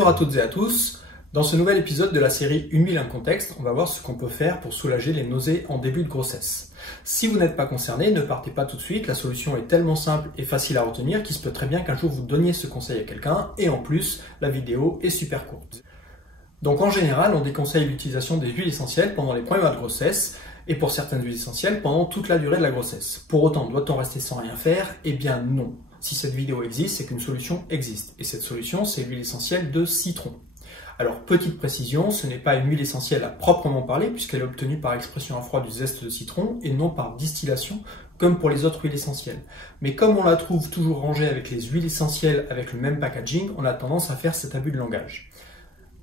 Bonjour à toutes et à tous. Dans ce nouvel épisode de la série Une huile, un contexte, on va voir ce qu'on peut faire pour soulager les nausées en début de grossesse. Si vous n'êtes pas concerné, ne partez pas tout de suite, la solution est tellement simple et facile à retenir qu'il se peut très bien qu'un jour vous donniez ce conseil à quelqu'un et en plus, la vidéo est super courte. Donc en général, on déconseille l'utilisation des huiles essentielles pendant les premiers mois de grossesse et pour certaines huiles essentielles pendant toute la durée de la grossesse. Pour autant, doit-on rester sans rien faire? Eh bien non. Si cette vidéo existe, c'est qu'une solution existe. Et cette solution, c'est l'huile essentielle de citron. Alors, petite précision, ce n'est pas une huile essentielle à proprement parler, puisqu'elle est obtenue par expression à froid du zeste de citron et non par distillation, comme pour les autres huiles essentielles. Mais comme on la trouve toujours rangée avec les huiles essentielles avec le même packaging, on a tendance à faire cet abus de langage.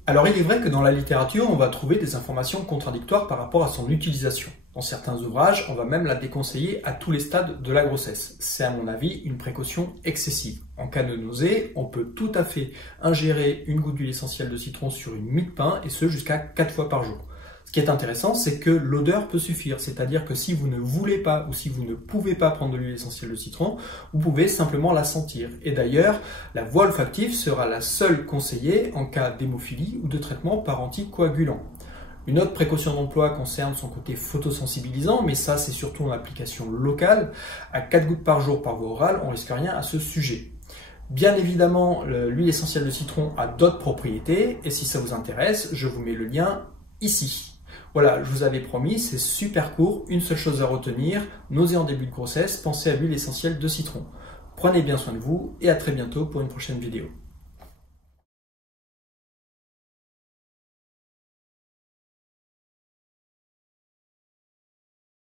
Alors il est vrai que dans la littérature, on va trouver des informations contradictoires par rapport à son utilisation. Dans certains ouvrages, on va même la déconseiller à tous les stades de la grossesse. C'est à mon avis une précaution excessive. En cas de nausée, on peut tout à fait ingérer une goutte d'huile essentielle de citron sur une mie de pain, et ce jusqu'à 4 fois par jour. Ce qui est intéressant, c'est que l'odeur peut suffire, c'est-à-dire que si vous ne voulez pas ou si vous ne pouvez pas prendre de l'huile essentielle de citron, vous pouvez simplement la sentir. Et d'ailleurs, la voie olfactive sera la seule conseillée en cas d'hémophilie ou de traitement par anticoagulant. Une autre précaution d'emploi concerne son côté photosensibilisant, mais ça c'est surtout en application locale. À 4 gouttes par jour par voie orale, on risque rien à ce sujet. Bien évidemment, l'huile essentielle de citron a d'autres propriétés, et si ça vous intéresse, je vous mets le lien ici. Voilà, je vous avais promis, c'est super court, une seule chose à retenir, nausée en début de grossesse, pensez à l'huile essentielle de citron. Prenez bien soin de vous et à très bientôt pour une prochaine vidéo.